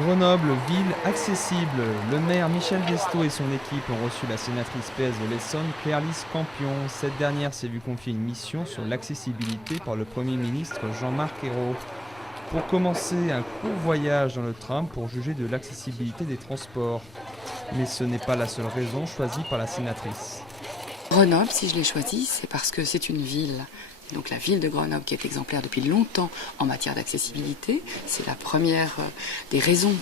Grenoble, ville accessible. Le maire Michel Destot et son équipe ont reçu la sénatrice PS de l'Essonne, Claire-Lise Campion. Cette dernière s'est vue confier une mission sur l'accessibilité par le Premier ministre Jean-Marc Ayrault. Pour commencer, un court voyage dans le tram pour juger de l'accessibilité des transports. Mais ce n'est pas la seule raison choisie par la sénatrice. Grenoble, si je l'ai choisi, c'est parce que c'est une ville. Donc la ville de Grenoble qui est exemplaire depuis longtemps en matière d'accessibilité, c'est la première des raisons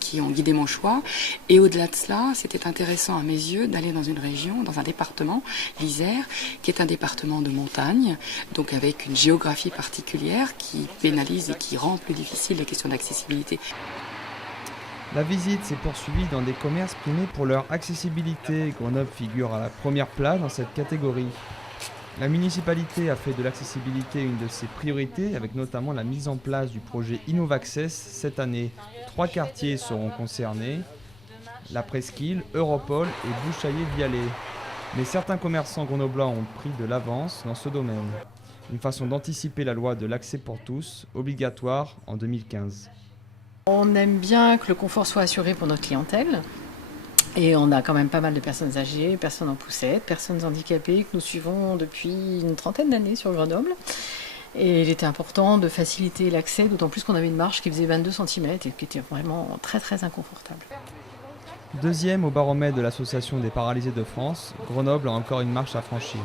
qui ont guidé mon choix. Et au-delà de cela, c'était intéressant à mes yeux d'aller dans une région, dans un département, l'Isère, qui est un département de montagne, donc avec une géographie particulière qui pénalise et qui rend plus difficile les questions d'accessibilité. La visite s'est poursuivie dans des commerces primés pour leur accessibilité. Grenoble figure à la première place dans cette catégorie. La municipalité a fait de l'accessibilité une de ses priorités, avec notamment la mise en place du projet InnovAccess cette année. 3 quartiers seront concernés, la Presqu'île, Europol et Bouchaillé-Vialet. Mais certains commerçants grenoblois ont pris de l'avance dans ce domaine. Une façon d'anticiper la loi de l'accès pour tous, obligatoire en 2015. On aime bien que le confort soit assuré pour notre clientèle. Et on a quand même pas mal de personnes âgées, personnes en poussette, personnes handicapées que nous suivons depuis une trentaine d'années sur Grenoble. Et il était important de faciliter l'accès, d'autant plus qu'on avait une marche qui faisait 22 cm et qui était vraiment très très inconfortable. Deuxième au baromètre de l'Association des paralysés de France, Grenoble a encore une marche à franchir.